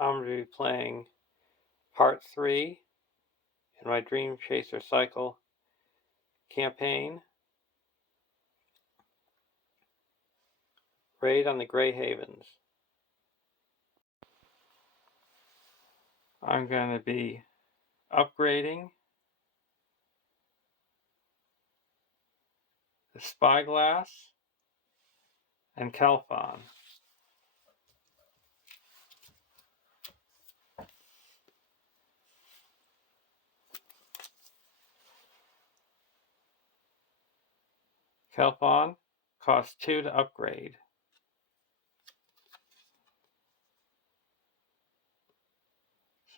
I'm going to be playing part 3 in my Dream Chaser Cycle campaign, Raid on the Grey Havens. I'm going to be upgrading the Spyglass and Calphon. Calphon costs 2 to upgrade.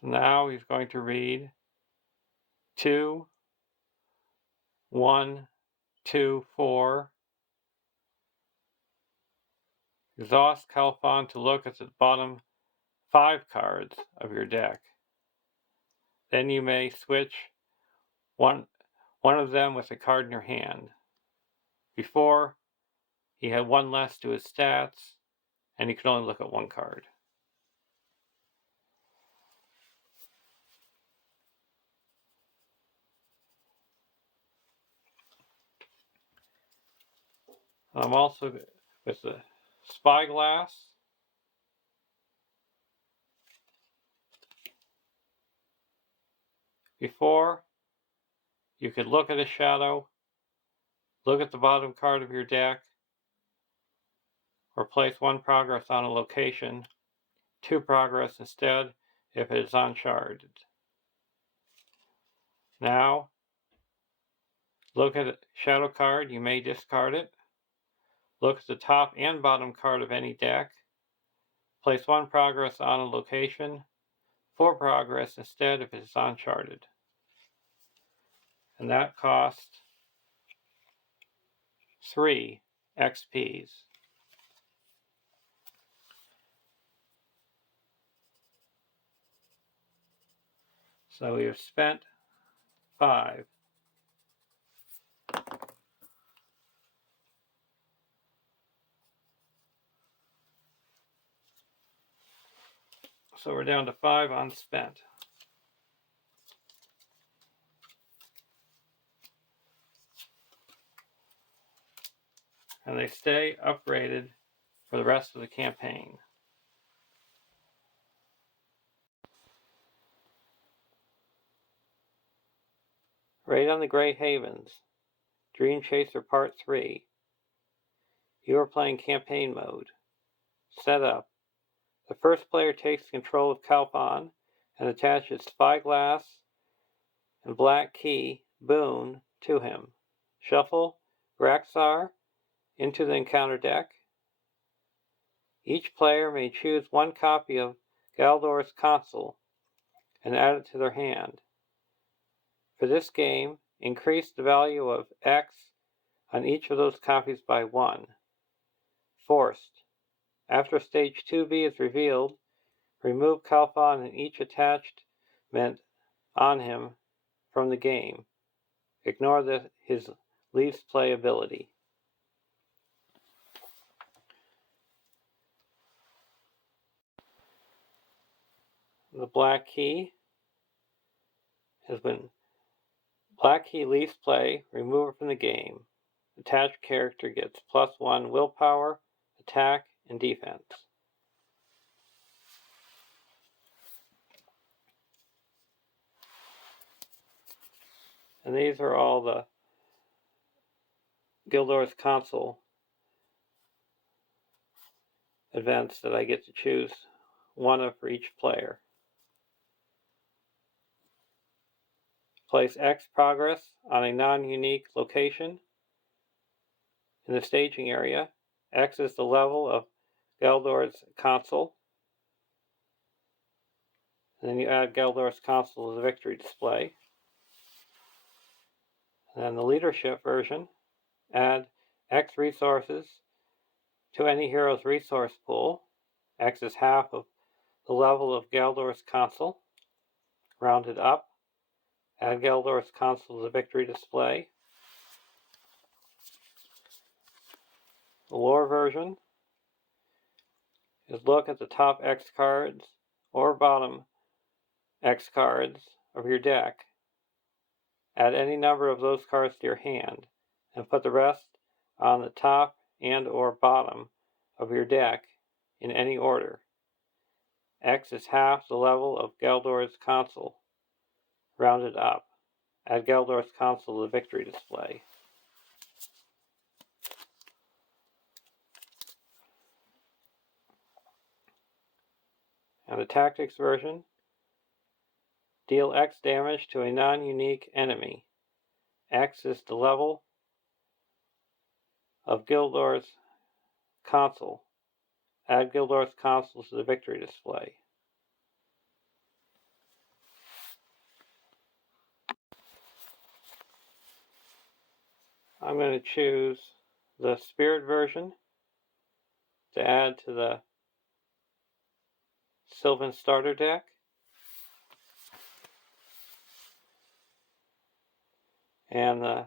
So now he's going to read 2, 1, 2, 4. Exhaust Calphon to look at the bottom 5 cards of your deck. Then you may switch one of them with a card in your hand. Before, he had 1 less to his stats, and he could only look at 1 card. I'm also with the Spyglass. Before, you could look at a shadow, look at the bottom card of your deck, or place 1 progress on a location, 2 progress instead if it is uncharted. Now, look at a shadow card, you may discard it. Look at the top and bottom card of any deck. Place 1 progress on a location, 4 progress instead if it is uncharted. And that costs 3 XPs. So we have spent 5. So we're down to 5 unspent. And they stay upgraded for the rest of the campaign. Raid on the Grey Havens, Dream Chaser Part 3. You are playing campaign mode. Setup. The first player takes control of Calphon and attaches Spyglass and Black Key Boon to him. Shuffle Raxar into the encounter deck. Each player may choose 1 copy of Galdor's Consul and add it to their hand. For this game, increase the value of X on each of those copies by 1. Forced. After stage 2B is revealed, remove Calphon and each attachment on him from the game. Ignore his least play ability. The Black Key has been Black Key least play, remove it from the game. Attached character gets +1 willpower, attack, and defense. And these are all the Galdor's Consul events that I get to choose 1 of for each player. Place X progress on a non-unique location in the staging area. X is the level of Galdor's Consul. And then you add Galdor's Consul to the victory display. And then the leadership version, add X resources to any hero's resource pool. X is half of the level of Galdor's Consul. Rounded up. Add Galdor's Consul to the victory display. The lore version is look at the top X cards or bottom X cards of your deck. Add any number of those cards to your hand, and put the rest on the top and or bottom of your deck in any order. X is half the level of Geldor's console, rounded up. Add Geldor's console to the victory display. And the tactics version, deal X damage to a non-unique enemy. X is the level of Geldor's console. Add Geldor's console to the victory display. I'm going to choose the Spirit version to add to the Sylvan starter deck. And the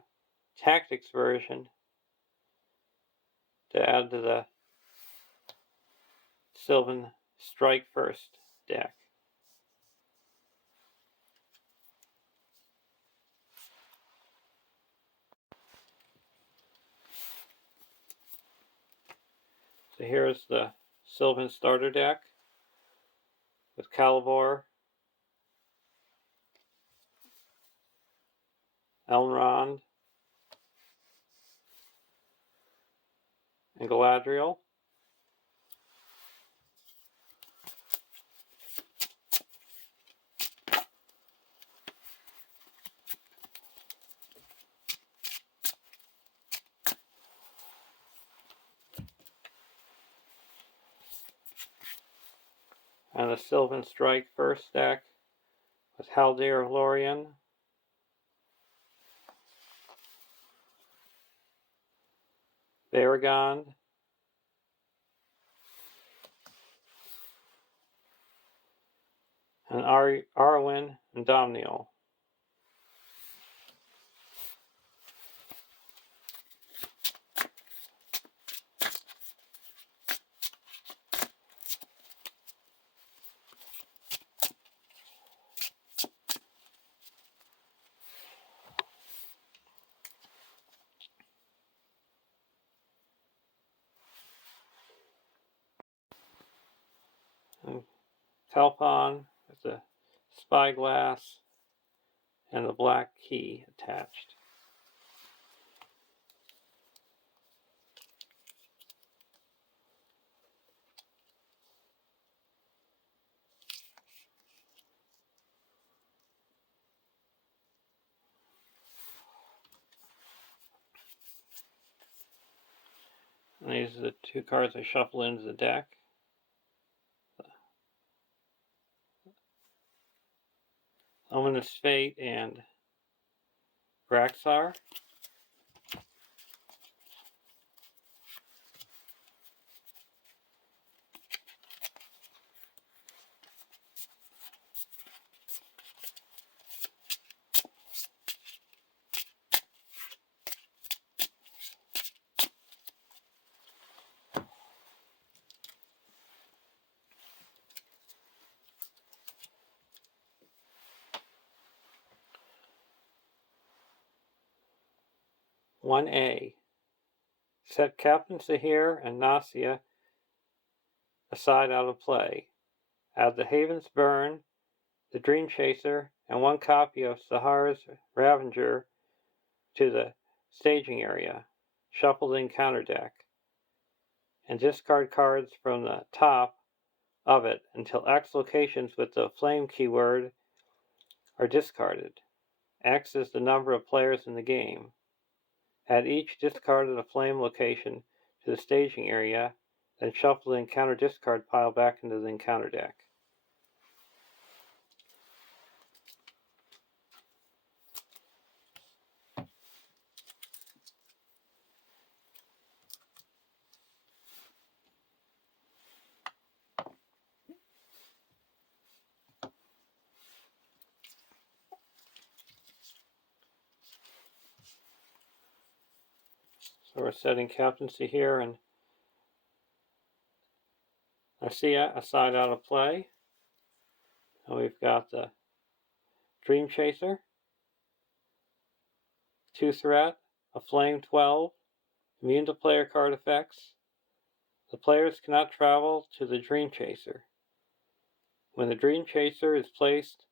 Tactics version to add to the Sylvan Strike First deck. So here's the Sylvan starter deck with Calibor, Elrond, and Galadriel. And the Sylvan Strike First deck with Haldir Lorien, Baragon, and Arwen and Domniel. And Kalpon with the spyglass and the black key attached. And these are the two cards I shuffle into the deck. Ominous Fate and Braxar. One A. Set Captain Sahir and Nasia aside out of play. Add the Haven's Burn, the Dream Chaser, and one copy of Sahar's Ravager to the staging area. Shuffle the encounter deck. And discard cards from the top of it until X locations with the flame keyword are discarded. X is the number of players in the game. Add each discarded a flame location to the staging area, then shuffle the encounter discard pile back into the encounter deck. So we're setting captaincy here, and Nasia aside out of play. And we've got the Dream Chaser, 2 threat, a flame 12, immune to player card effects. The players cannot travel to the Dream Chaser. When the Dream Chaser is placed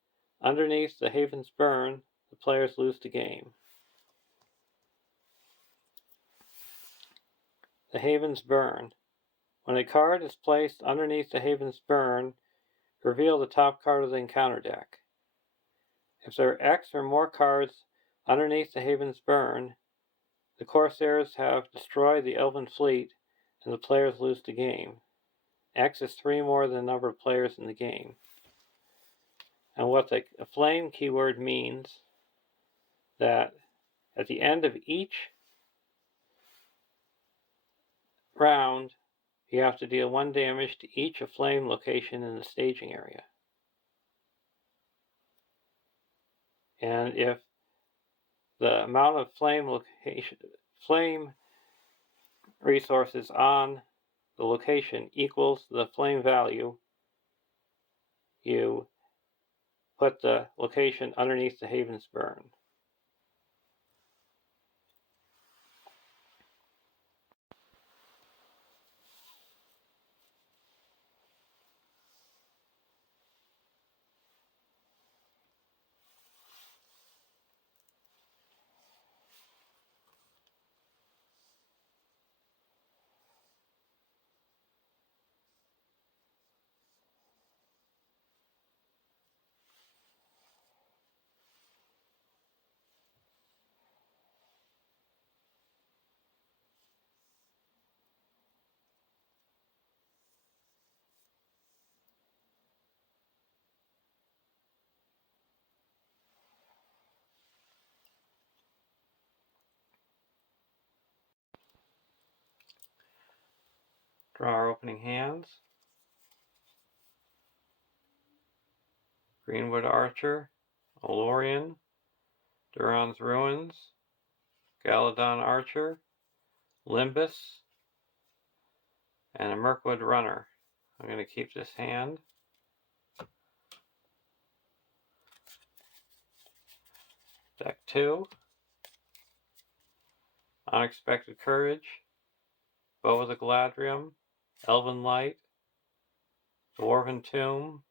underneath the Haven's Burn, the players lose the game. The Haven's Burn. When a card is placed underneath the Haven's Burn, reveal the top card of the encounter deck. If there are X or more cards underneath the Haven's Burn, the Corsairs have destroyed the Elven fleet and the players lose the game. X is 3 more than the number of players in the game. And what the flame keyword means that at the end of each round, you have to deal 1 damage to each flame location in the staging area. And if the amount of flame resources on the location equals the flame value, you put the location underneath the Haven's Burn. Draw our opening hands. Greenwood Archer, Olorian, Duran's Ruins, Galadon Archer, Limbus, and a Mirkwood Runner. I'm going to keep this hand. Deck 2, Unexpected Courage, Bow of the Galadriel, Elven Light, Dwarven Tomb,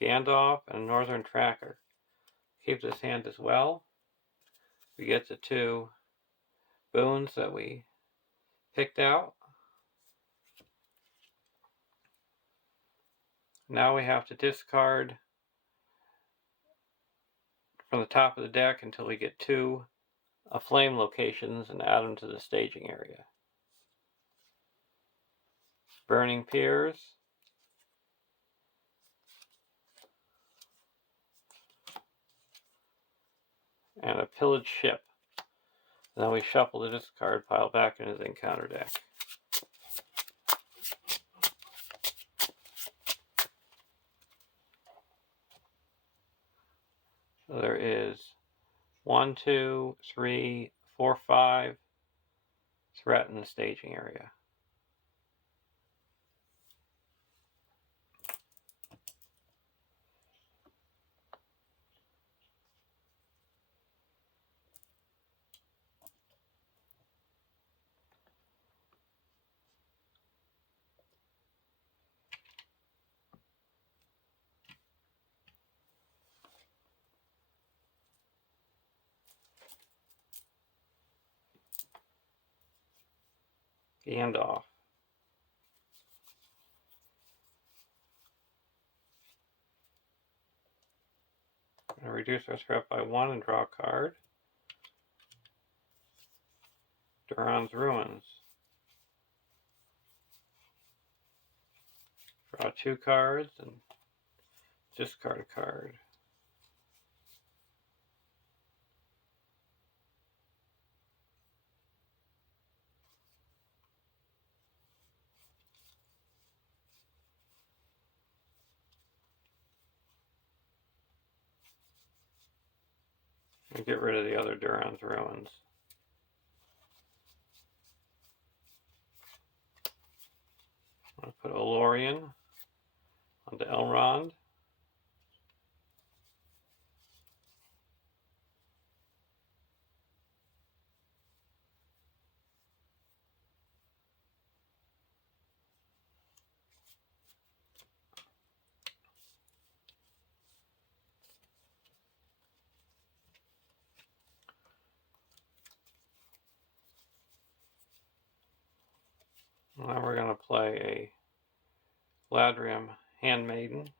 Gandalf, and Northern Tracker. Keep this hand as well. We get the 2 boons that we picked out. Now we have to discard from the top of the deck until we get 2 flame locations and add them to the staging area. Burning Piers, and a Pillaged Ship. And then we shuffle the discard pile back into the encounter deck. So there is 1, 2, 3, 4, 5 threat in the staging area. Gandalf. I'm going to reduce our threat by 1 and draw a card. Duran's Ruins. Draw 2 cards and discard a card. And get rid of the other Duran's Ruins. I'm going to put Olorian onto Elrond. Now we're going to play a Gladrium Handmaiden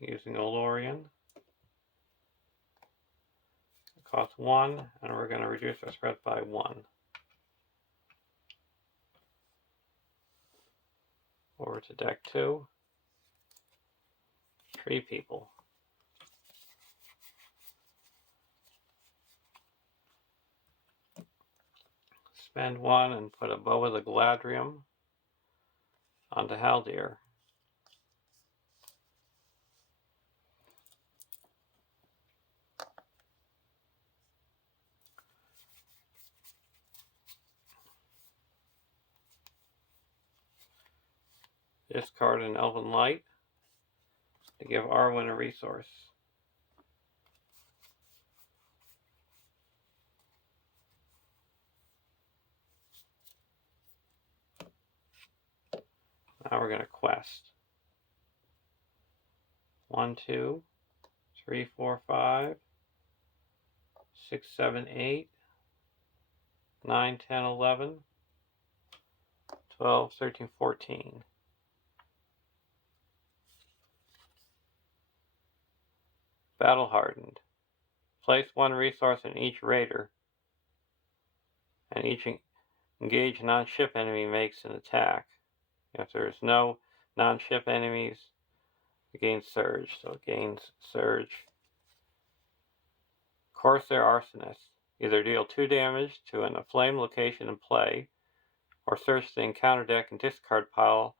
using a Lorien. It costs 1, and we're going to reduce our threat by 1. Over to deck 2. Tree People. Spend 1 and put a Bow of the Gladrium onto Haldir. Discard an Elven Light to give Arwen a resource. Now we're going to quest. 1, 2, 3, 4, 5, 6, 7, 8, 9, 10, 11, 12, 13, 14. Battle Hardened. Place 1 resource in each raider, and each engaged non-ship enemy makes an attack. If there's no non-ship enemies, it gains Surge, so it gains Surge. Corsair Arsonist. Either deal 2 damage to an aflame location in play, or search the encounter deck and discard pile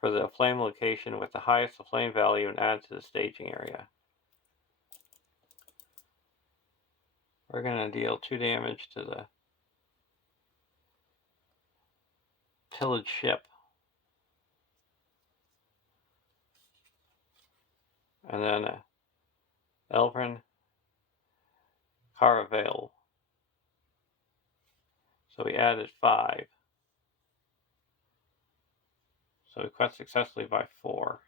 for the aflame location with the highest aflame value and add to the staging area. We're going to deal 2 damage to the pillaged ship. And then Elven Caravel. So we added 5. So we quest successfully by 4.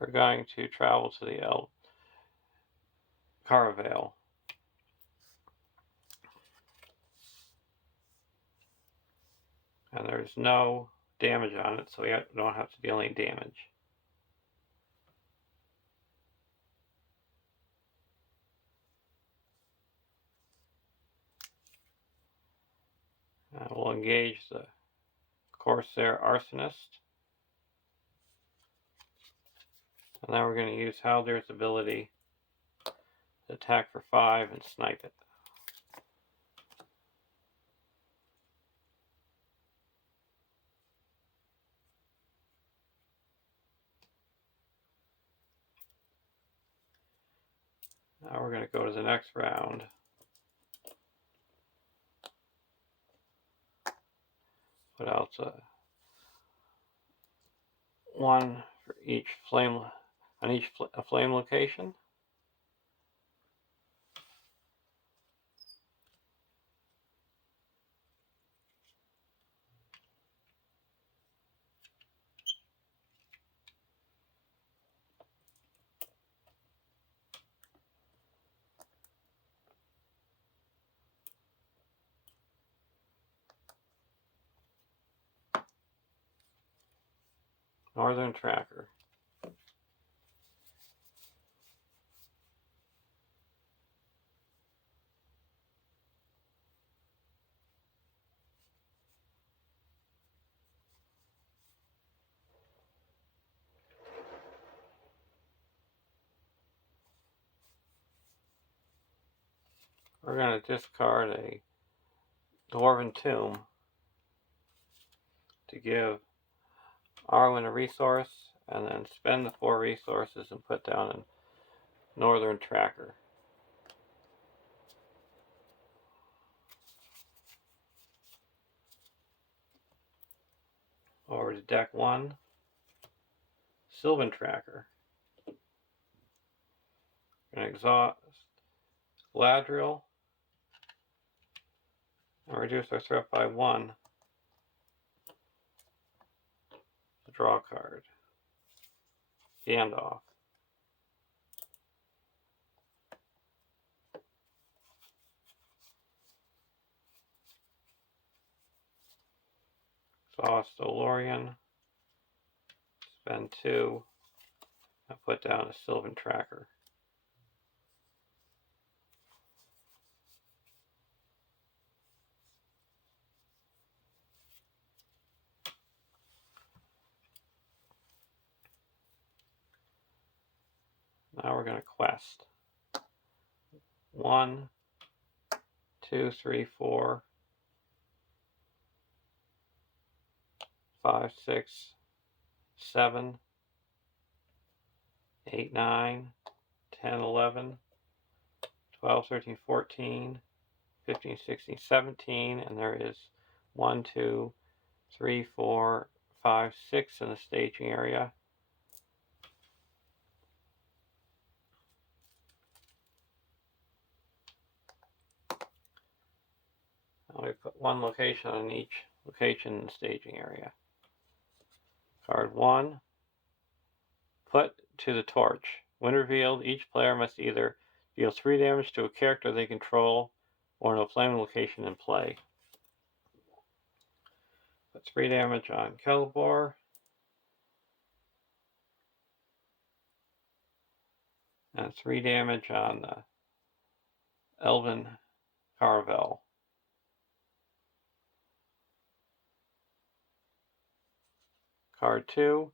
We're going to travel to the Caravel. And there's no damage on it, so we don't have to deal any damage. We'll engage the Corsair Arsonist. And now we're going to use Haldir's ability to attack for 5 and snipe it. Now we're going to go to the next round. Put out 1 for each flame on each flame location. Northern Tracker. We're going to discard a Dwarven Tomb to give Arwen a resource, and then spend the 4 resources and put down a Northern Tracker. Over to deck 1, Sylvan Tracker. We're going to exhaust Gladriel and reduce our threat by 1 to draw a card. Gandalf. Exhaust Olorian. Spend 2 and put down a Sylvan Tracker. Now we're going to quest. 1, 2, 3, 4, 5, 6, 7, 8, 9, 10, 11, 12, 13, 14, 15, 16, 17, and there is 1, 2, 3, 4, 5, 6 in the staging area. Now we put 1 location on each location in the staging area. Card 1, put to the torch. When revealed, each player must either deal 3 damage to a character they control or in a flame location in play. Put 3 damage on Celeborn. And 3 damage on Elven Caravel. Card 2,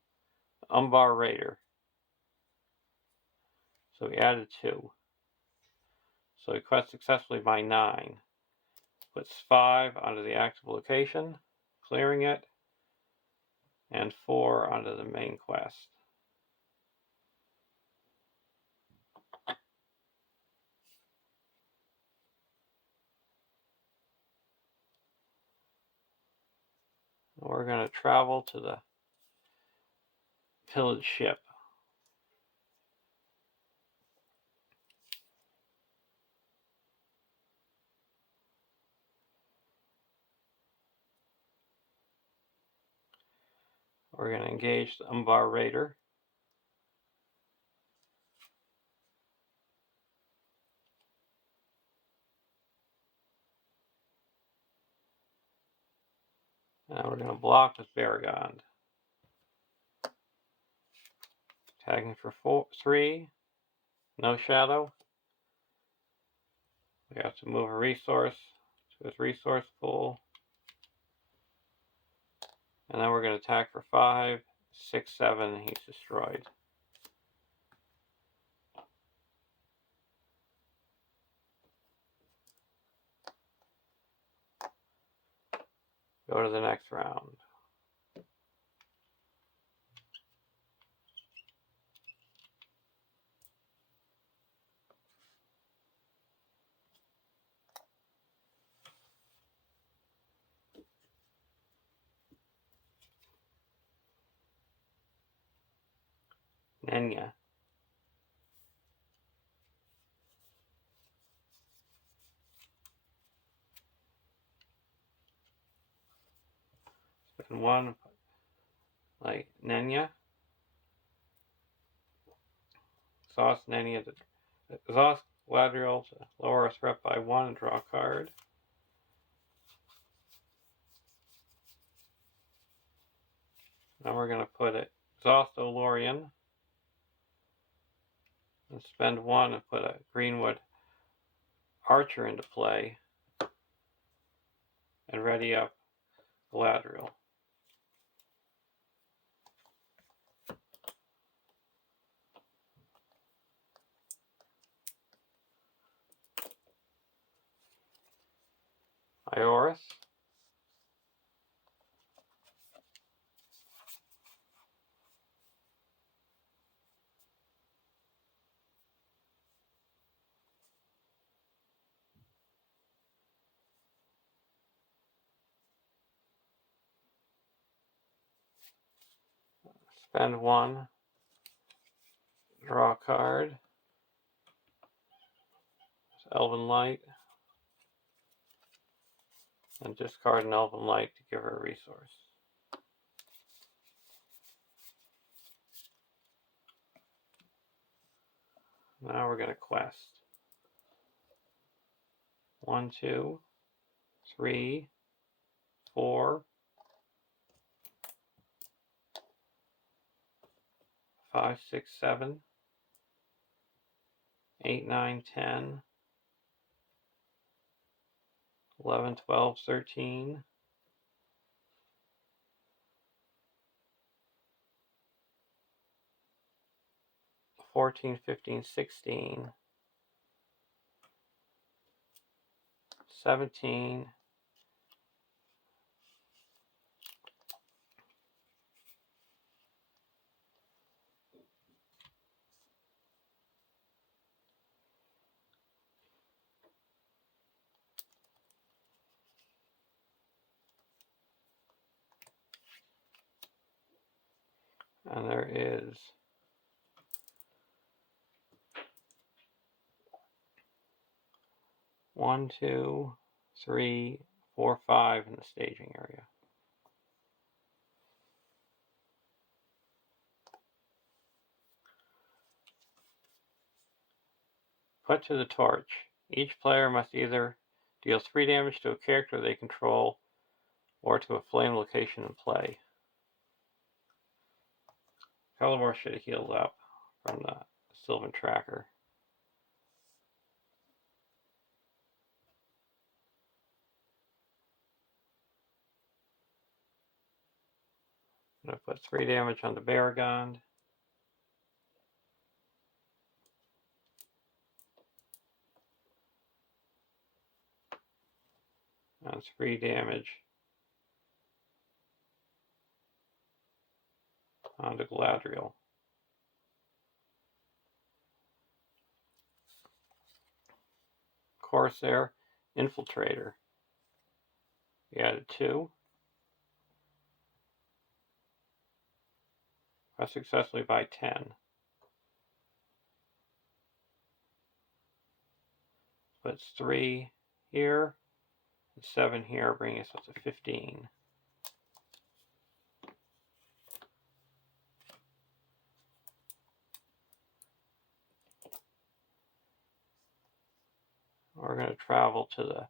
Umbar Raider. So we added 2. So we quest successfully by 9. Puts 5 onto the active location, clearing it, and 4 onto the main quest. We're going to travel to the pillaged ship. We're going to engage the Umbar Raider. And we're going to block with Baragond. Tagging for 3, no shadow. We have to move a resource to his resource pool. And then we're going to attack for 5, 6, 7, and he's destroyed. Go to the next round. Nenya. Spend 1 like Nenya. Exhaust Nenya to exhaust Galadriel to lower our threat by 1 and draw a card. Then we're going to put it exhaust Olorian and spend 1 and put a Greenwood Archer into play and ready up Galadriel. Ioris. Spend 1, draw a card. Elven Light. and discard an Elven Light to give her a resource. Now we're going to quest. 1, 2, 3, 4, 5, 6, 7, 8, 9, 10, 11, 12, 13, 14, 15, 16, 17, and there is 1, 2, 3, 4, 5 in the staging area. Put to the torch. Each player must either deal 3 damage to a character they control or to a flame location in play. Calibor should have healed up from the Sylvan Tracker. I'm going to put 3 damage on the Baragond. And 3 damage on the Galadriel. Corsair Infiltrator. We added 2. Press successfully by 10. Puts 3 here, and 7 here, bringing us up to 15. We're going to travel to the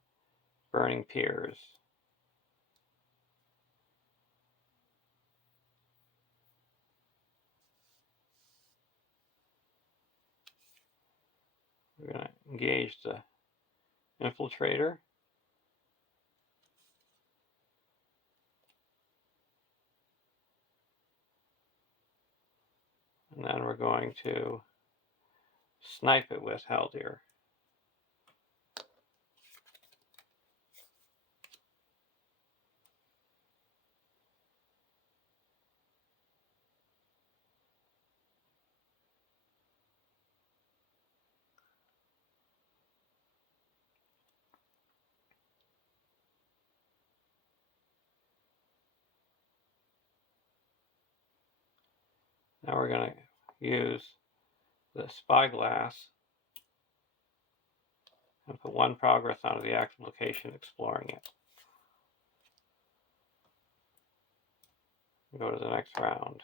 Burning Piers. We're going to engage the Infiltrator. And then we're going to snipe it with Haldir. Now we're going to use the Spyglass and put 1 progress onto the active location, exploring it. Go to the next round.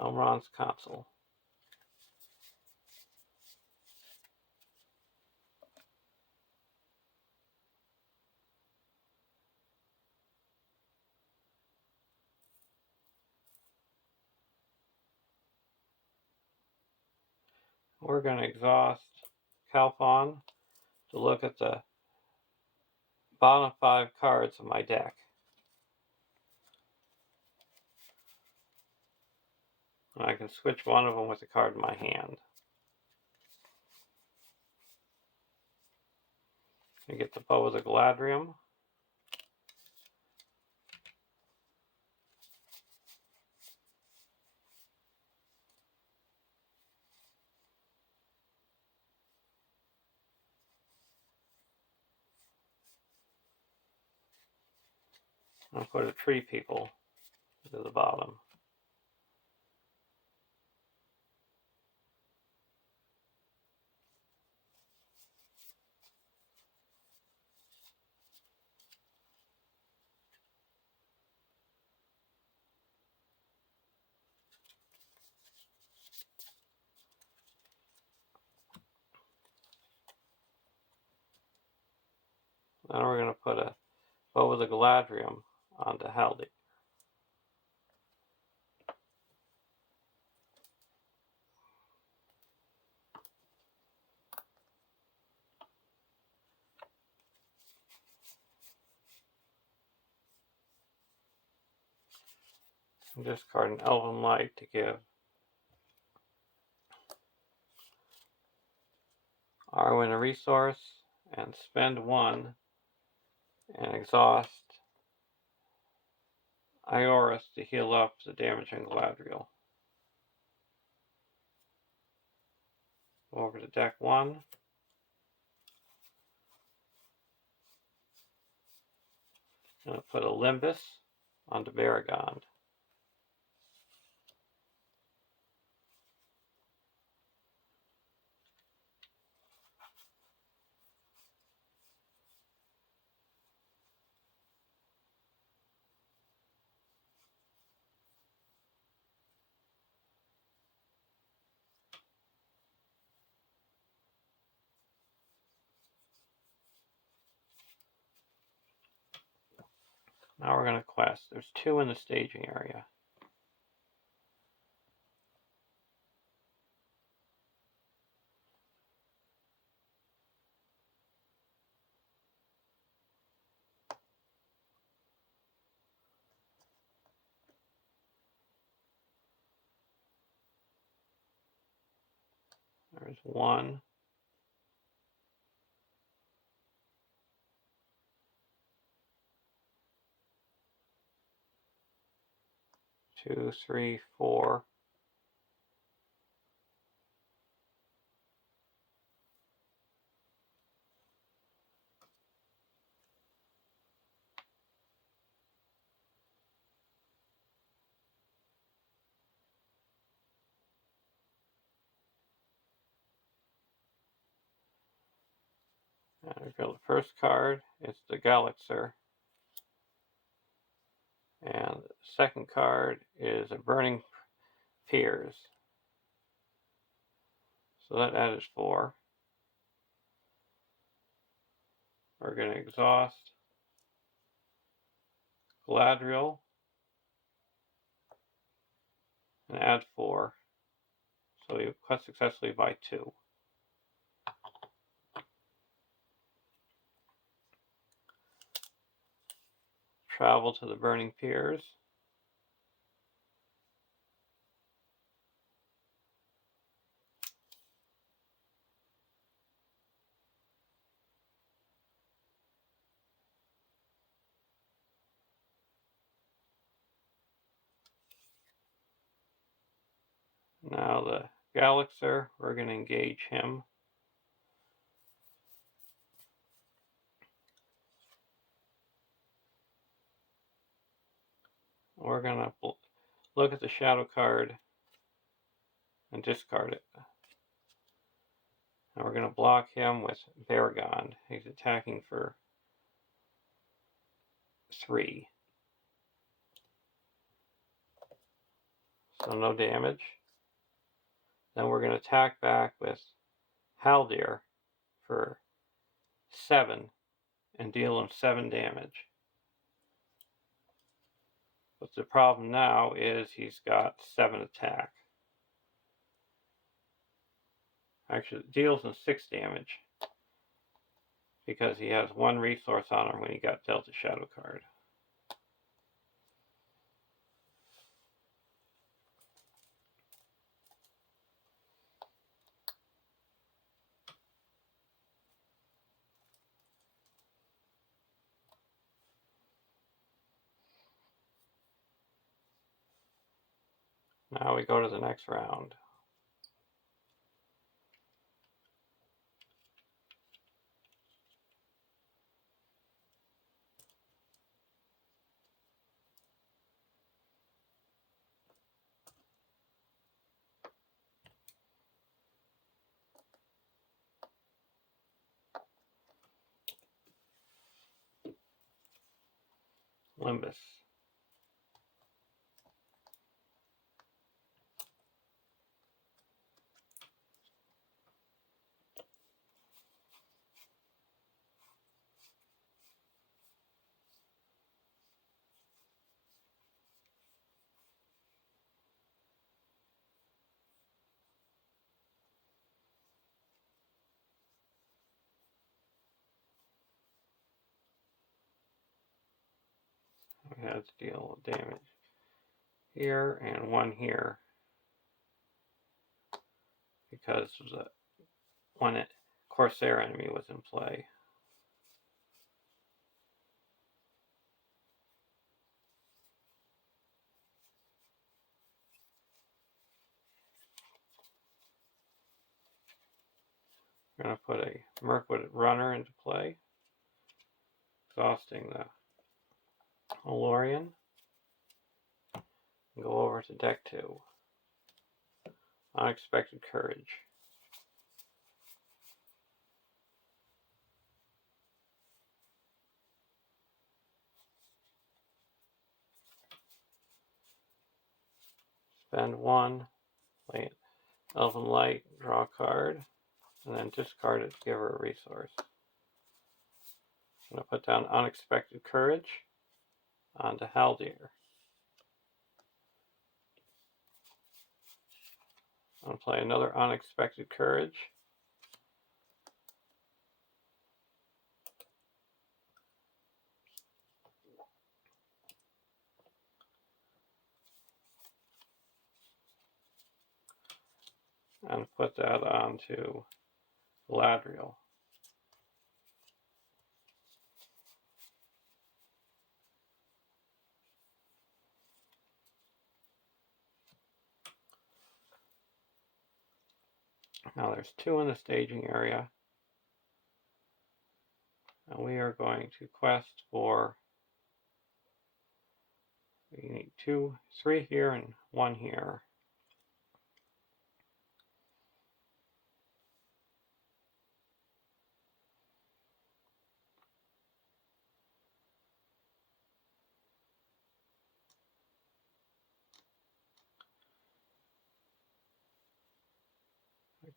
Elrond's Console. We're going to exhaust Calphon to look at the bottom 5 cards of my deck. And I can switch one of them with a card in my hand. I get the bow of the Galadriel. I'll put a tree people to the bottom. Then we're going to put a bow of the Galadriel onto Haldir. And discard an Elven Light to give Arwen a resource, and spend one and exhaust Ioris to heal up the damage on Galadriel. Go over to deck 1. I'm going to put a Limbus onto Baragond. Now we're going to quest. There's 2 in the staging area. There's 1, 2, 3, 4. And the first card is the Galaxer. And the second card is a Burning Piers. So that added 4. We're going to exhaust Galadriel and add 4. So we quest successfully by 2. Travel to the Burning Piers. Now the Galaxer, we're going to engage him. We're going to look at the shadow card and discard it. And we're going to block him with Baragond. He's attacking for 3. So no damage. Then we're going to attack back with Haldir for 7 and deal him 7 damage. But the problem now is he's got 7 attack. Actually, it deals him 6 damage because he has 1 resource on him when he got dealt a shadow card. Now we go to the next round. Limbus. We have to deal with damage here and one here because the one Corsair enemy was in play. We're going to put a Mirkwood runner into play, exhausting the Olorian. Go over to deck 2. Unexpected Courage. Spend 1, play Elven Light, draw a card, and then discard it to give her a resource. I'm going to put down Unexpected Courage onto Haldir. I'm going to play another Unexpected Courage. And put that onto Galadriel. Now there's 2 in the staging area. And we are going to quest for, we need 2, 3 here and 1 here.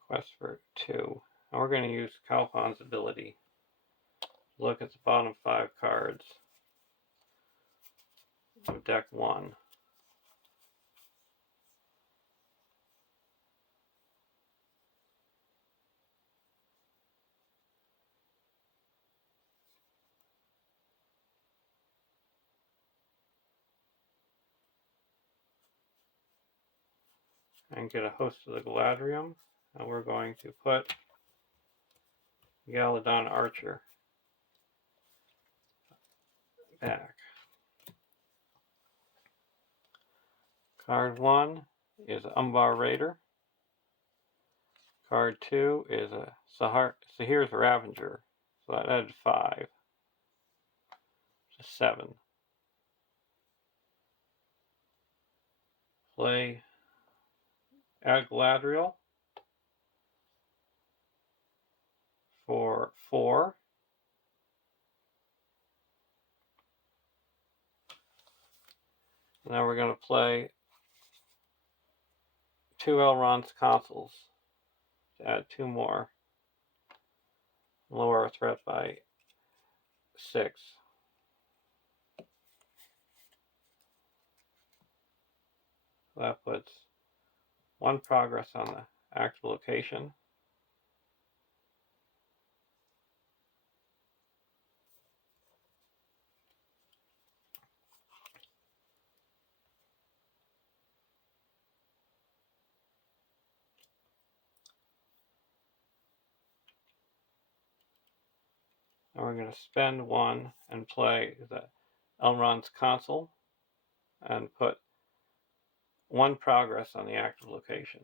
Quest for 2. And we're going to use Calphon's ability. Look at the bottom 5 cards of deck 1. And get a host of the Galadrium. And we're going to put Galadon Archer back. Card 1 is Umbar Raider. Card 2 is a Sahir's Ravager. So that added 5. So 7. Play add Galadriel for 4. Now we're going to play 2 Elrond's Consuls to add 2 more. Lower our threat by 6. That puts 1 progress on the active location. And we're going to spend 1 and play the Elrond's Consul and put 1 progress on the active location.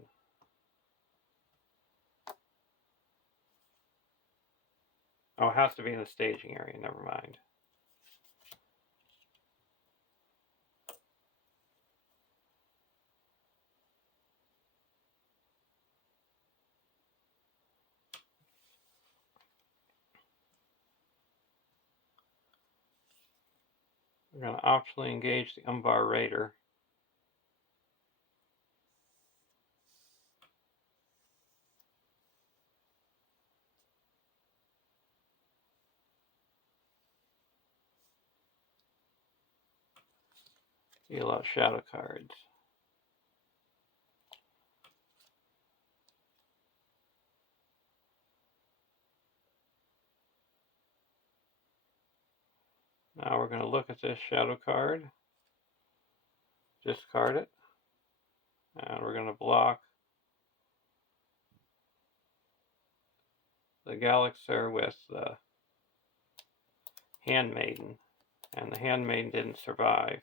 Oh, it has to be in the staging area, never mind. We're going to optionally engage the Umbar Raider. Deal out shadow cards. Now we're going to look at this shadow card, discard it, and we're going to block the Galaxer with the Handmaiden, and the Handmaiden didn't survive.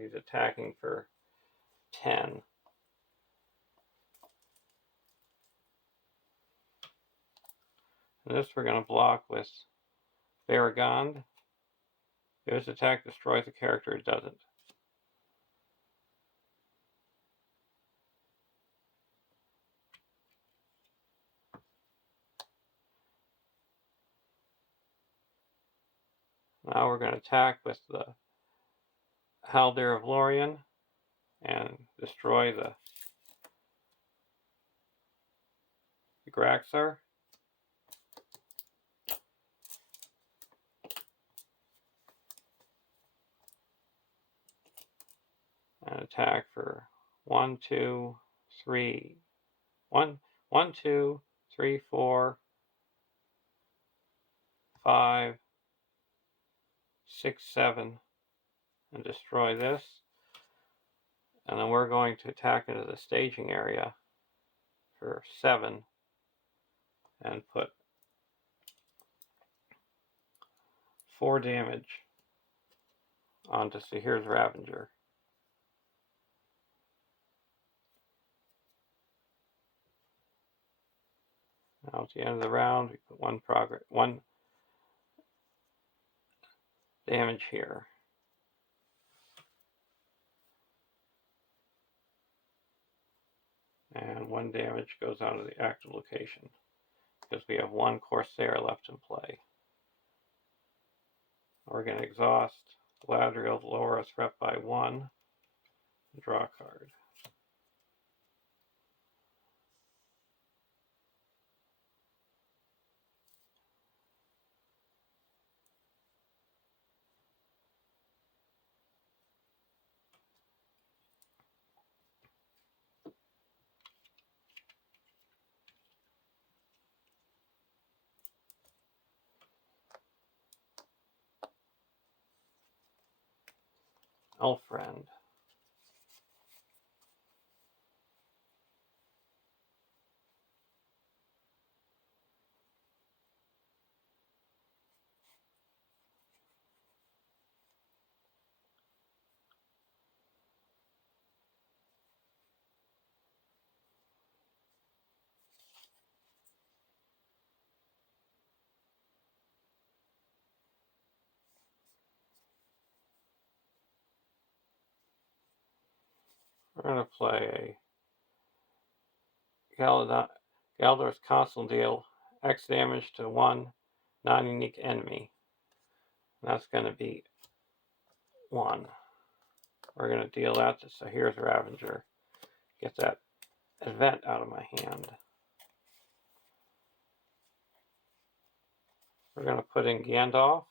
He's attacking for 10. And this we're going to block with Barragond. If his attack destroys the character, it doesn't. Now we're going to attack with the Haldir of Lorien and destroy the Graxar. And attack for 1, 2, 3. 1, 2, 3, 4, 5, 6, 7, and destroy this. And then we're going to attack into the staging area for 7 and put 4 damage onto Sahir's Ravager. Now at the end of the round, we put 1 damage here. And 1 damage goes onto the active location because we have 1 Corsair left in play. We're going to exhaust Galadriel, lower our threat by 1, and draw a card. Elfriend. We're going to play a Galdor's Constant deal X damage to 1 non-unique enemy. And that's going to be 1. We're going to deal that to Sahir's Ravager. Get that event out of my hand. We're going to put in Gandalf.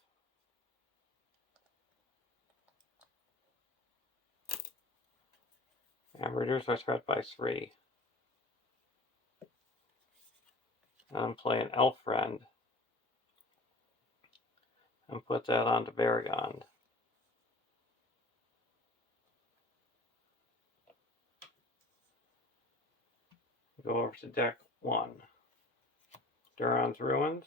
And reduce our threat by 3. And I'm playing Elfriend. And put that onto Barragond. Go over to deck 1. Duran's Ruins.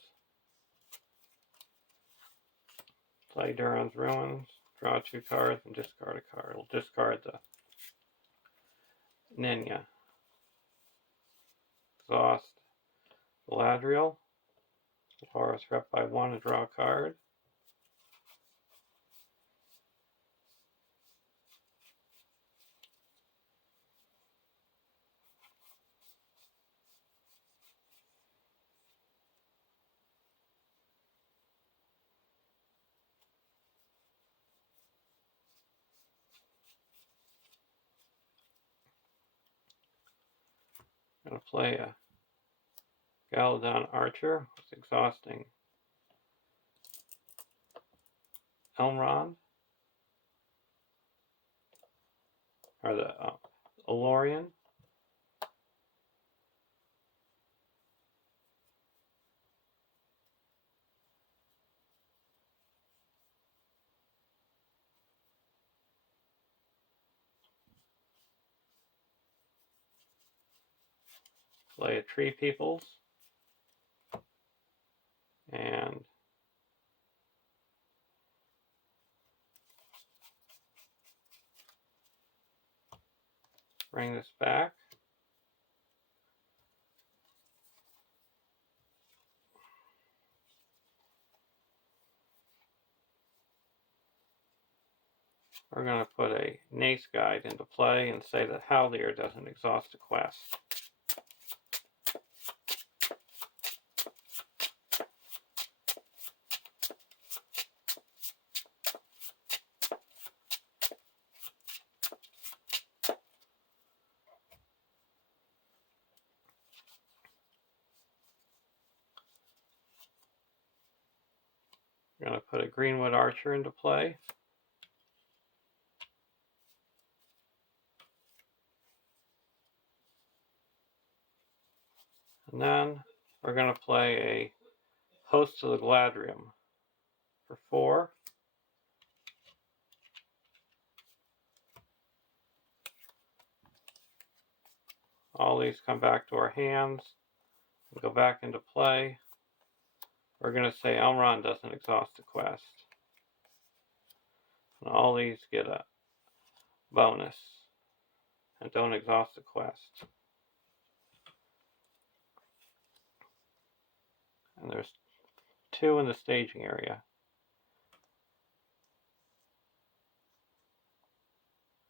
Play Duran's Ruins. Draw 2 cards and discard a card. We'll discard the Nenya. Exhaust Galadriel. LOTR is rep by 1 to draw a card. I'm going to play a Galadon Archer with exhausting Elrond, or the Elorian. Play a Tree Peoples, and bring this back. We're going to put a Nace Guide into play and say that Haldir doesn't exhaust a quest. We're going to put a Greenwood Archer into play. And then we're going to play a Host of the Gladrium for 4. All these come back to our hands and go back into play. We're going to say Elrond doesn't exhaust a quest. And all these get a bonus and don't exhaust a quest. And there's 2 in the staging area.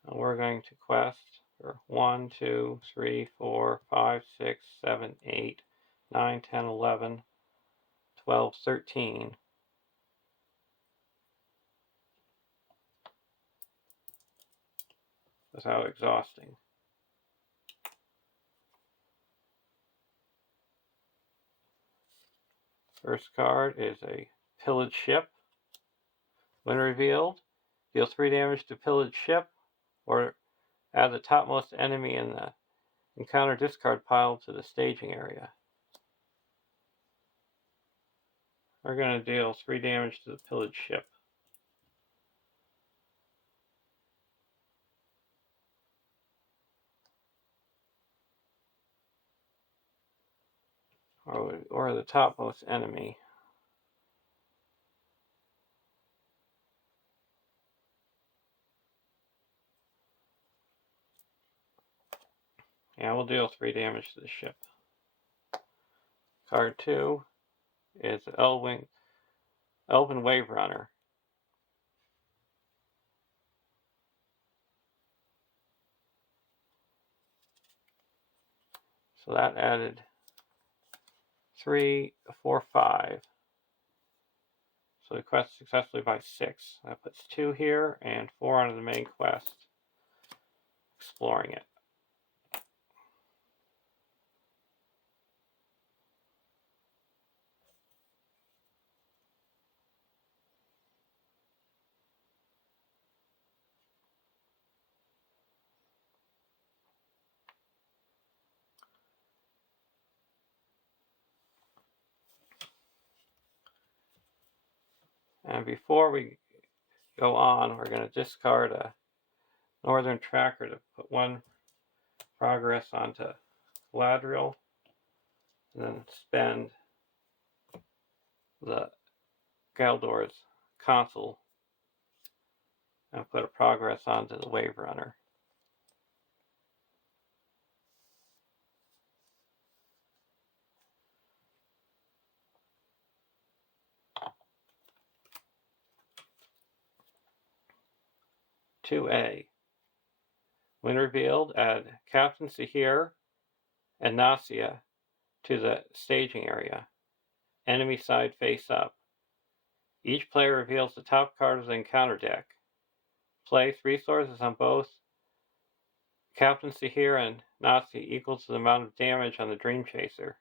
And we're going to quest for 1, 2, 3, 4, 5, 6, 7, 8, 9, 10, 11, 12, 13. Without exhausting. First card is a Pillaged Ship. When revealed, deal 3 damage to Pillaged Ship, or add the topmost enemy in the encounter discard pile to the staging area. We're going to deal 3 damage to the Pillaged Ship. Or the topmost enemy. Yeah, we'll deal 3 damage to the ship. Card 2 is Elven Wave Runner. So that added 3, 4, 5. So the quest successfully by 6. That puts 2 here and 4 onto the main quest. Exploring it. And before we go on, we're going to discard a Northern Tracker to put 1 progress onto Galadriel, and then spend the Galdor's console and put a progress onto the Wave Runner. (2A). When revealed, add Captain Sahir and Nasia to the staging area. Enemy side face up. Each player reveals the top card of the encounter deck. Place resources on both Captain Sahir and Nasia equal to the amount of damage on the Dream Chaser.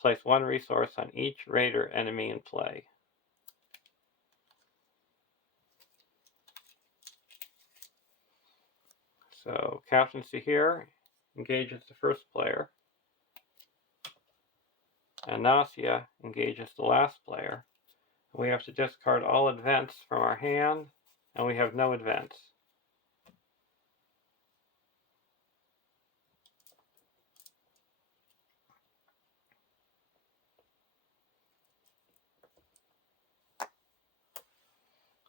Place one resource on each Raider enemy in play. So Captain Sahir engages the first player, and Nasia engages the last player. We have to discard all events from our hand, and we have no events.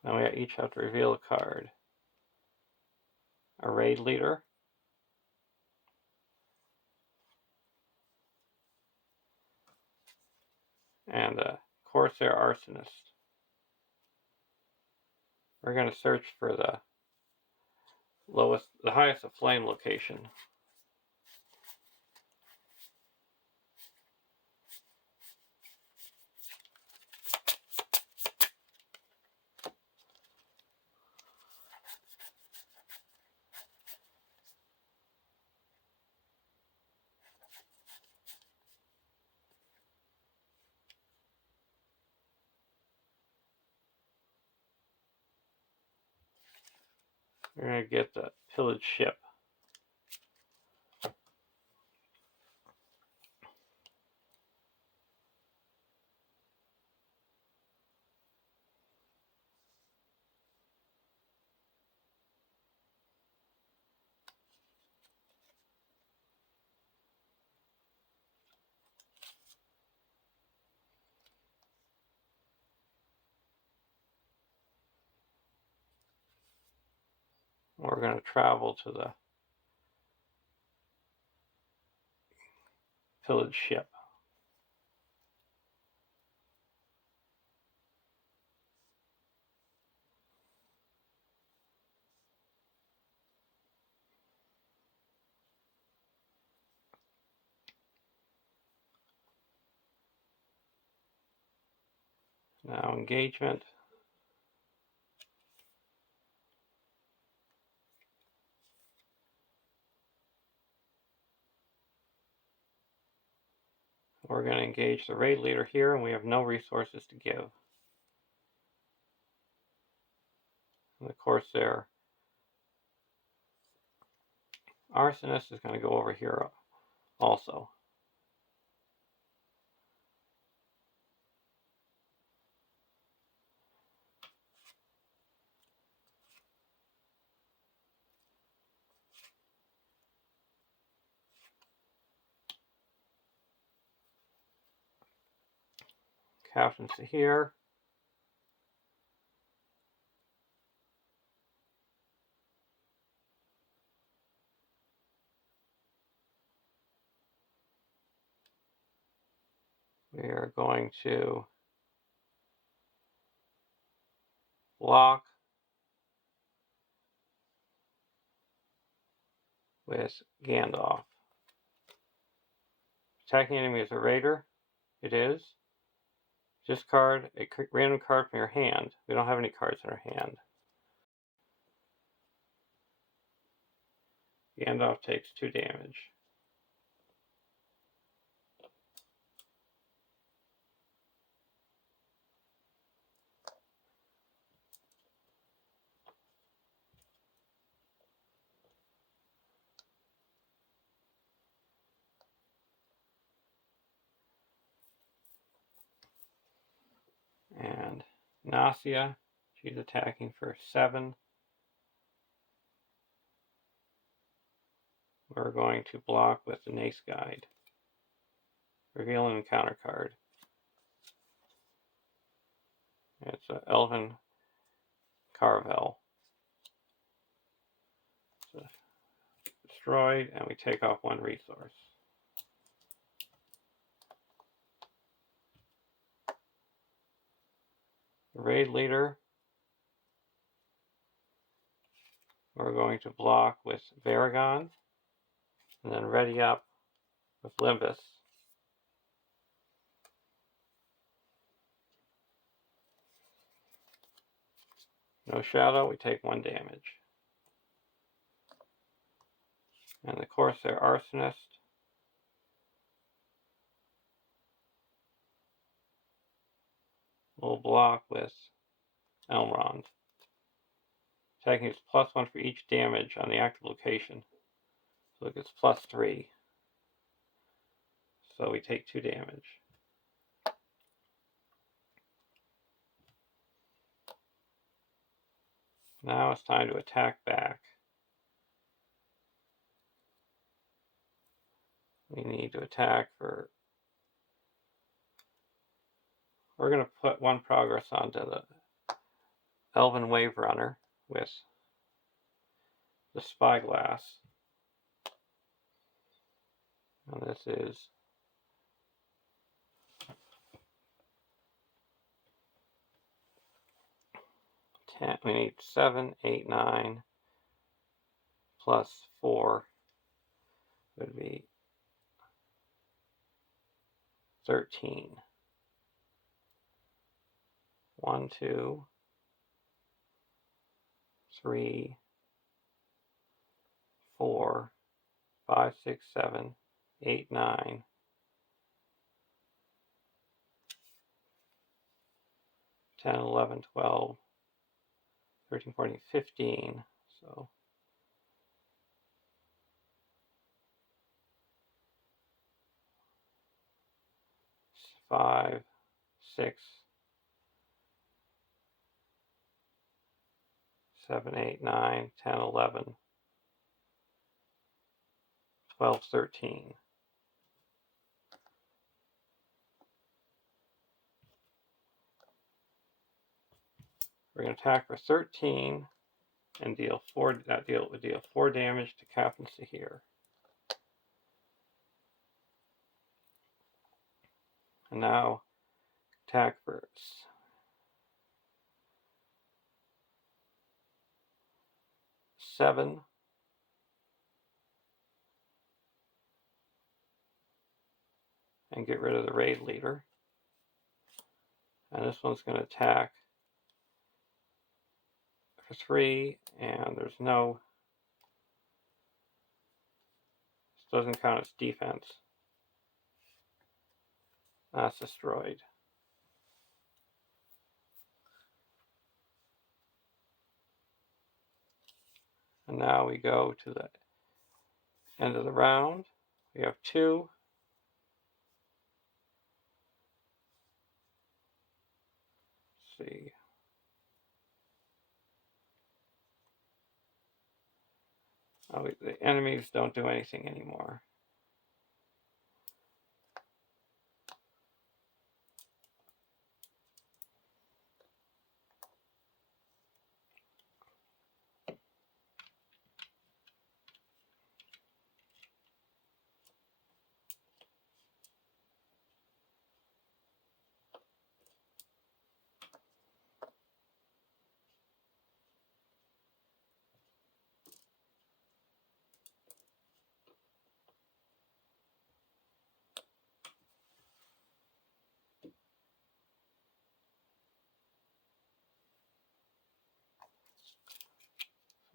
Then we each have to reveal a card. A Raid Leader, and a Corsair Arsonist. We're going to search for the highest of flame location. We're going to get the pillaged ship. We're going to travel to the pillaged ship. Now engagement. We're going to engage the Raid Leader here, and we have no resources to give. And of course, their Arsonist is going to go over here also. Captain Sahir. We are going to block with Gandalf. Attacking enemy is a Raider. It is. Discard a random card from your hand. We don't have any cards in our hand. Gandalf takes 2 damage. And Nasia, she's attacking for 7. We're going to block with the Nace Guide. Reveal an encounter card. It's an Elven Carvel. So destroyed, and we take off 1 resource. The raid leader, we're going to block with Varagon, and then ready up with Limbus. No shadow, we take 1 damage. And the Corsair Arsonist, we'll block with Elrond. Attacking is +1 for each damage on the active location. So it gets +3. So we take 2 damage. Now it's time to attack back. We need to attack for... We're going to put 1 progress onto the Elven Wave Runner with the Spyglass. And this is 10. We need 7, 8, 9 plus 4 would be 13. 1, 2, 3, 4, 5, 6, 7, 8, 9, 10, 11, 12, 13, 14, 15. So 5, 6, 7, 8, 9, 10, 11, 12, 13. We're going to attack for 13 and deal 4. That deal would deal 4 damage to Captain Sahir. And now attack for 7. And get rid of the raid leader. And this one's going to attack for 3, and there's no... This doesn't count as defense. That's destroyed. And now we go to the end of the round. We have 2. Let's see. Oh, the enemies don't do anything anymore.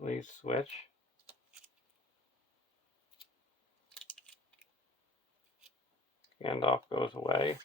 Please switch. Gandalf goes away.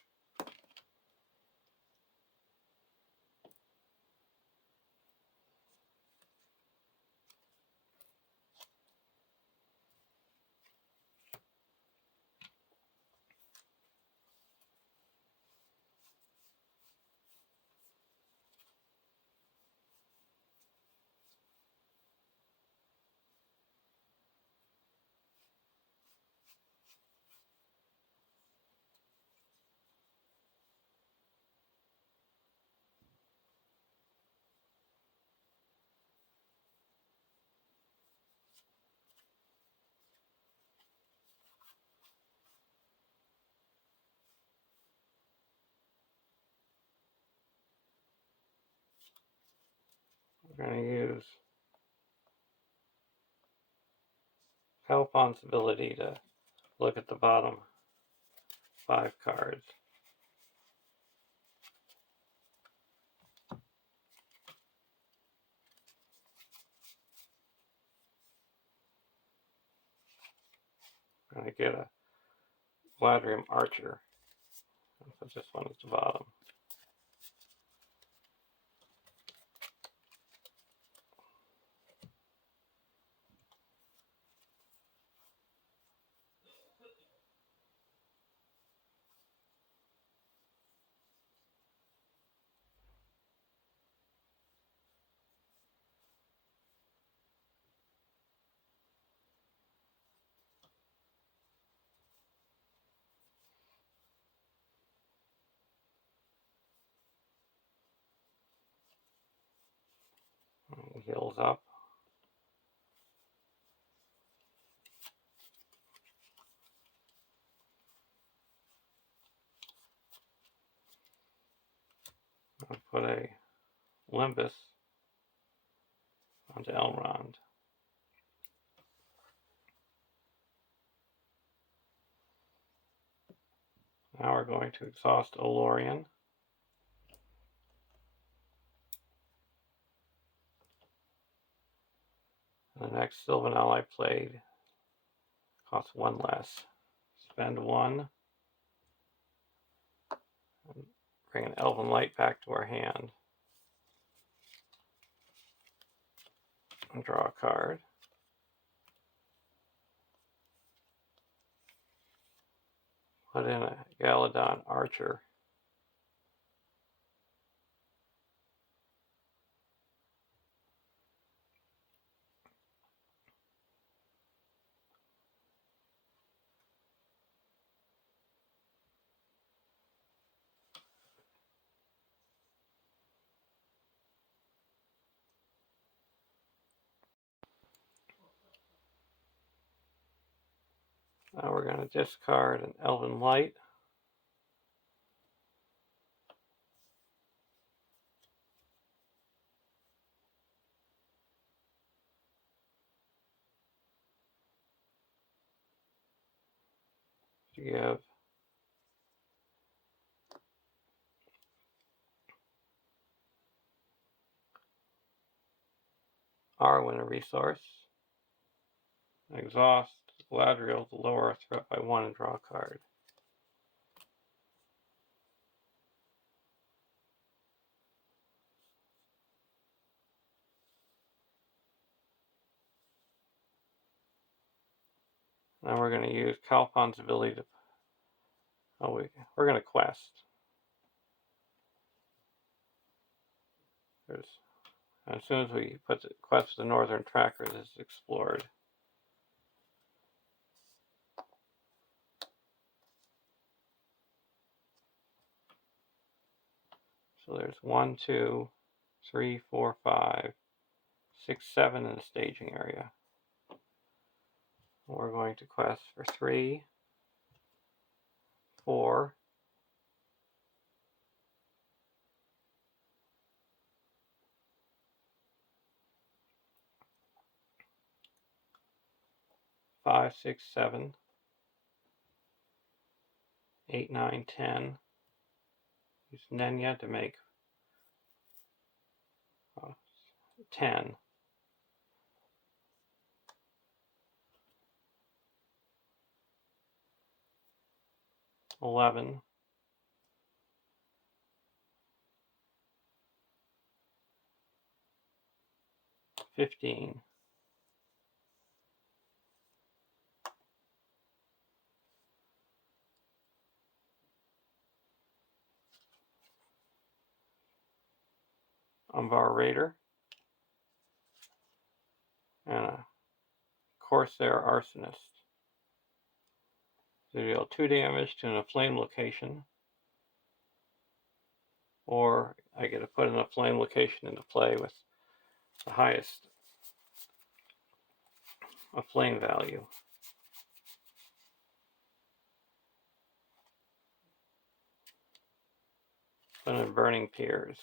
We're going to use Calpon's ability to look at the bottom 5 cards. We're going to get a Gladrium Archer. I'll put this one at the bottom. He heals up. I'll put a Limbus onto Elrond. Now we're going to exhaust Olorian. The next Sylvanelle I played costs 1 less. Spend 1. And bring an Elven Light back to our hand. And draw a card. Put in a Galadon Archer. Now we're going to discard an Elven Light. To give Arwen a resource. Exhaust Galadriel to lower our threat by 1 and draw a card. Now we're going to use Calpon's ability to... we're going to quest. As soon as we put the quest to the northern tracker, this is explored. So there's 1, 2, 3, 4, 5, 6, 7 in the staging area. We're going to quest for 3, 4, 5, 6, 7, 8, 9, 10. Use Nenya to make 10. 11. 15. 'Umbar Raider, and a Corsair Arsonist. So deal 2 damage to an Aflame location, or I get to put an Aflame location into play with the highest Aflame value. Put in Burning Piers.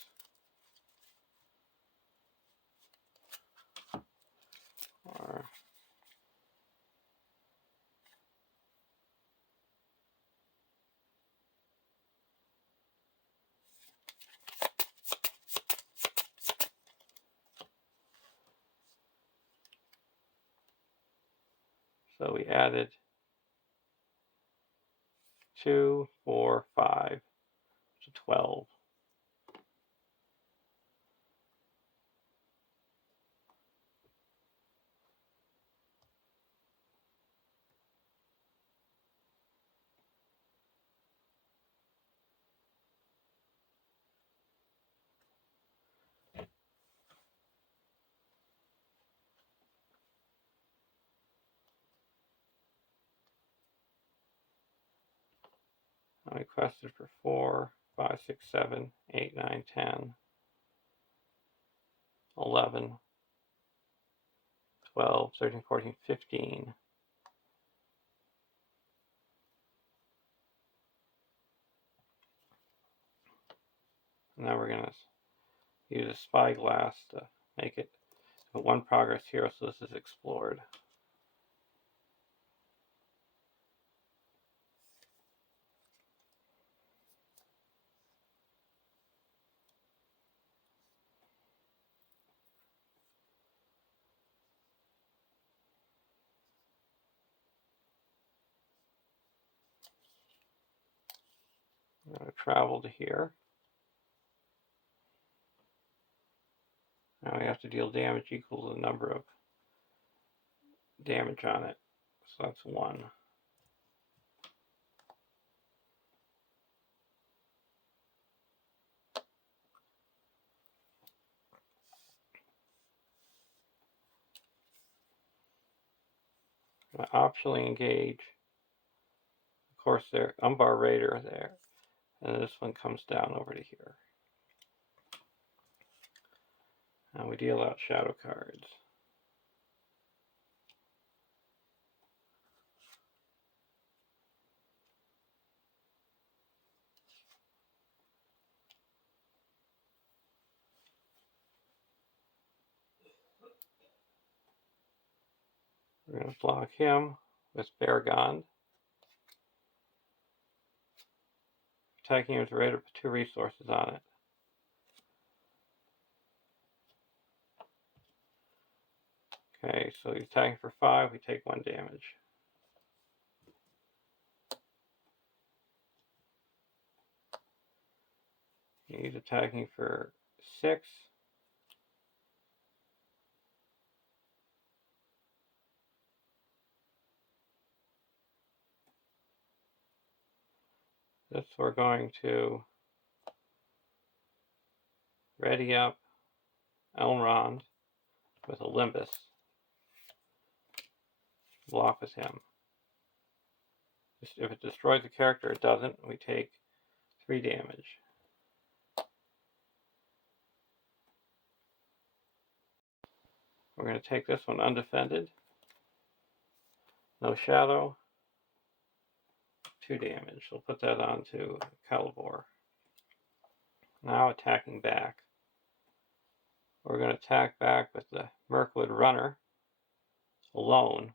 So we added 2, 4, 5 to 12. I requested for 4, 5, 6, 7, 8, 9, 10, 11, 12, 13, 14, 15. Now we're going to use a spyglass to make it put one progress here so this is explored. I'm going to travel to here. Now we have to deal damage equal to the number of damage on it. So that's 1. I'm going to optionally engage, of course, their Umbar Raider there. And this one comes down over to here. And we deal out shadow cards. We're going to block him with Beargond. Attacking him with a Raider with 2 resources on it. Okay, so he's attacking for 5, we take 1 damage. He's attacking for 6. This we're going to ready up Elrond with Olympus. Block with him. If it destroys the character, it doesn't. We take 3 damage. We're going to take this one undefended. No shadow. 2 damage. We'll put that on to Calibor. Now attacking back. We're going to attack back with the Mirkwood Runner alone.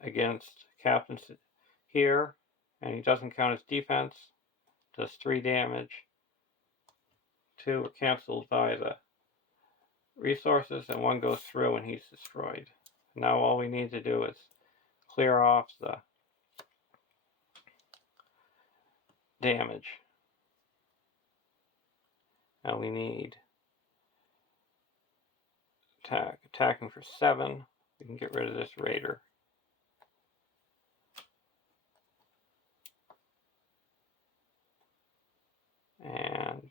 Against Captain here, and he doesn't count his defense. Does 3 damage. 2 are canceled by the resources, and 1 goes through and he's destroyed. Now all we need to do is clear off the damage. Now we need attacking for 7. We can get rid of this Raider. And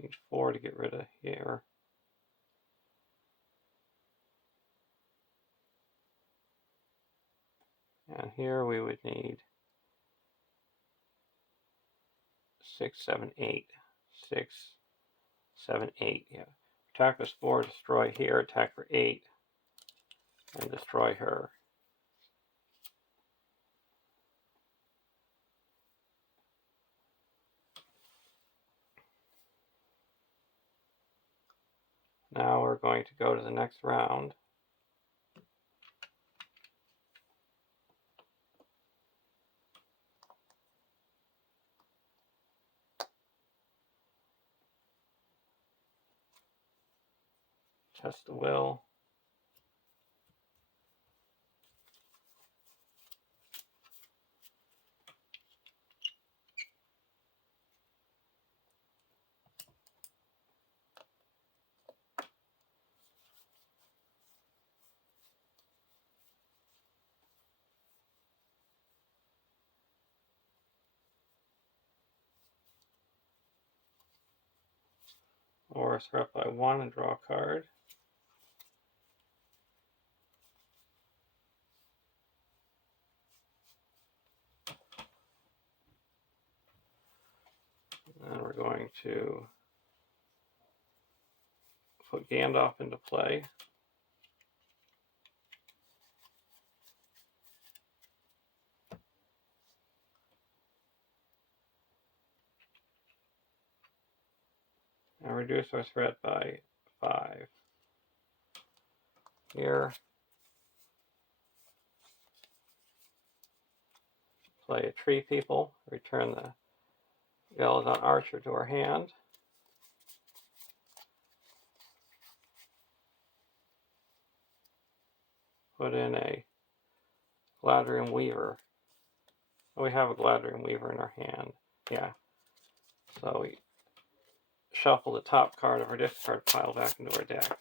need 4 to get rid of here. And here we would need 6, 7, 8. 6, 7, 8. Yeah. Attack with 4, destroy here. Attack for 8, and destroy her. Now we're going to go to the next round. Test the will. Or threat by 1 and draw a card. And we're going to put Gandalf into play. And reduce our threat by 5. Here, play a Tree People, return the Galadon Archer to our hand. Put in a Gladrian Weaver. Oh, we have a Gladrian Weaver in our hand. Yeah. So we shuffle the top card of our discard pile back into our deck.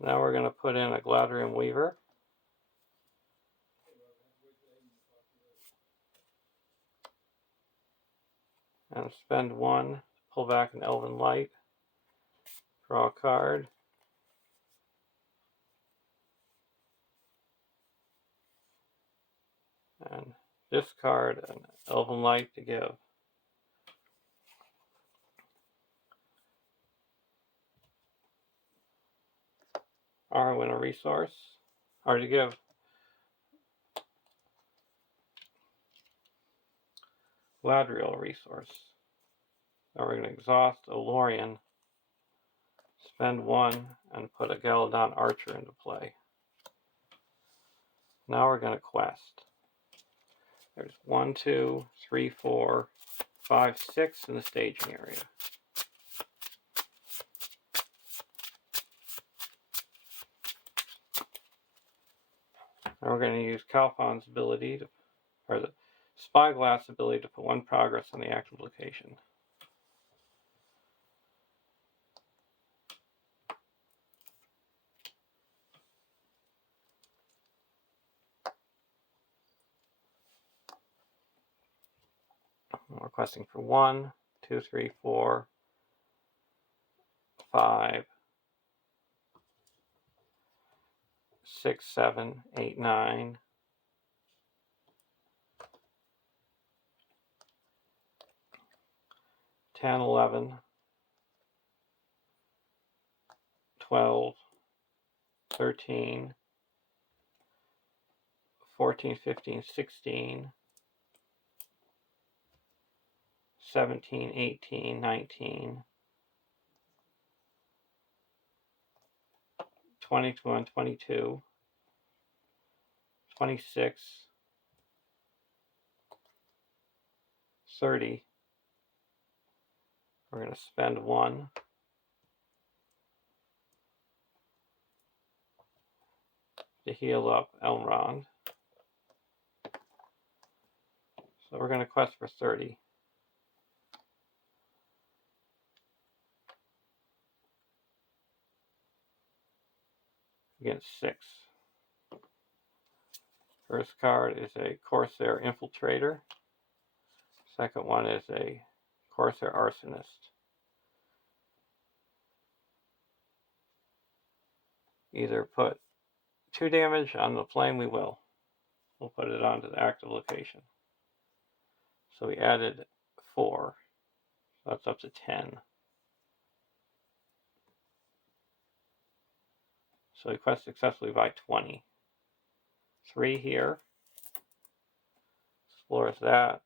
Now we're going to put in a Gladrian Weaver. And spend 1, pull back an Elven Light, draw a card. And discard an Elven Light to give. Arwen a resource, or to give Gladriel a resource. Now we're going to exhaust Olorian, spend 1, and put a Galadon Archer into play. Now we're going to quest. There's 1, 2, 3, 4, 5, 6 in the staging area. Now we're going to use Calfon's ability, or the Spyglass ability, to put 1 progress on the active location. We're questing for 1, 2, 3, 4, 5, 6, 7, 8, 9. 10, 11, 12, 13, 14, 15, 16, 17, 18, 19, 21, 22, 26, 30. We're going to spend 1. To heal up Elrond. So we're going to quest for 30. Against 6. First card is a Corsair Infiltrator. Second one is a Corsair Arsonist. Either put 2 damage on the flame, we will. We'll put it onto the active location. So we added 4. So that's up to 10. So we quest successfully by 20. 3 here. Explores that.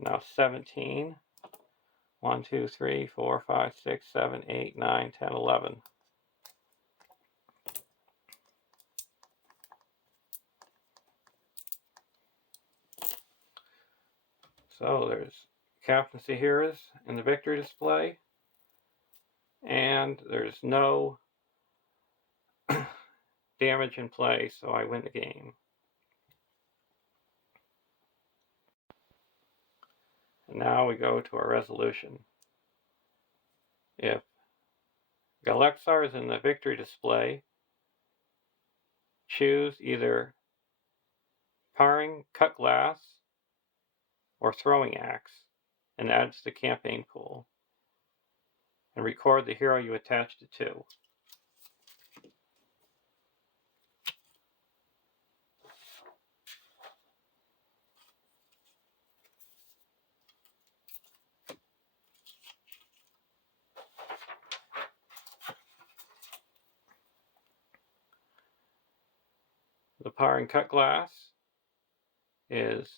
Now 17. 1, 2, 3, 4, 5, 6, 7, 8, 9, 10, 11. So there's captaincy heroes in the victory display, and there's no damage in play, so I win the game. And now we go to our resolution. If Galexar is in the victory display, choose either Powering Cut Glass or Throwing Axe and add to the campaign pool, and record the hero you attached it to. The Powering Cut Glass is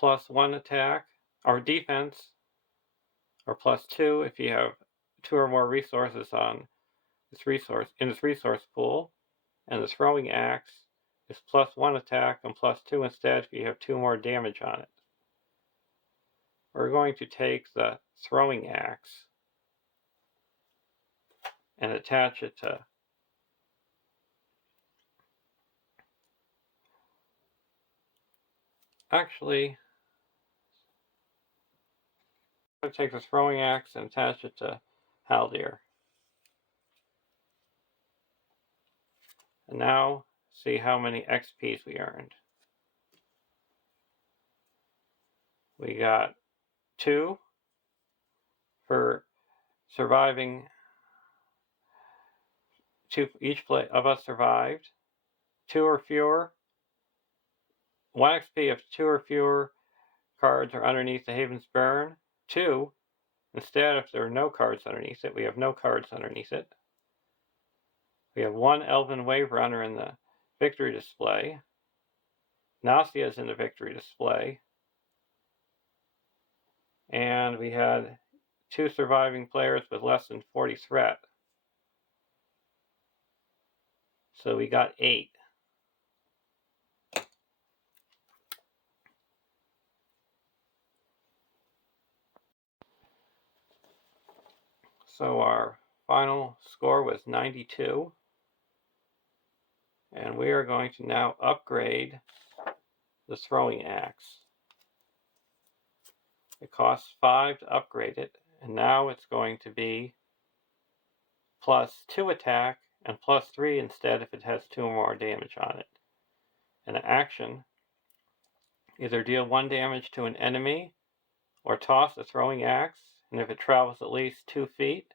+1 attack or defense, or +2 if you have 2 or more resources on this resource pool. And the Throwing Axe is +1 attack and +2 instead if you have 2 more damage on it. We're going to take the Throwing Axe and attach it to actually I'm going to take the Throwing Axe and attach it to Haldir. And now see how many XPs we earned. We got 2 for surviving. 2 each of us survived. 2 or fewer. 1 XP if 2 or fewer cards are underneath the Haven's Burn. 2 instead if there are no cards underneath it. We have no cards underneath it. We have 1 Elven Wave Runner in the victory display. Nasia is in the victory display. And we had 2 surviving players with less than 40 threat. So we got 8. So our final score was 92. And we are going to now upgrade the Throwing Axe. It costs 5 to upgrade it, and now it's going to be +2 attack and +3 instead if it has 2 or more damage on it. An action, either deal 1 damage to an enemy or toss a Throwing Axe, and if it travels at least 2 feet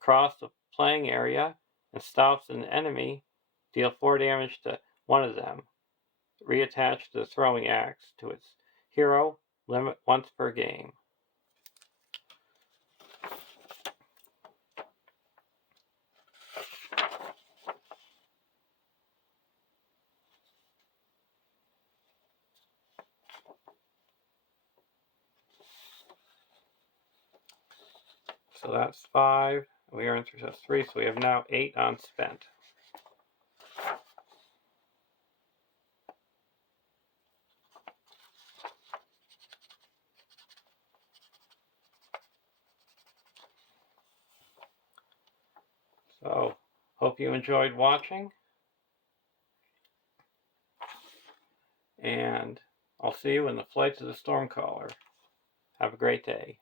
across the playing area and stops an enemy, deal 4 damage to one of them. Reattach the Throwing Axe to its hero, limit once per game. So that's 5. We earned 3, so we have now 8 unspent. So, hope you enjoyed watching, and I'll see you in the Flights of the Stormcaller. Have a great day.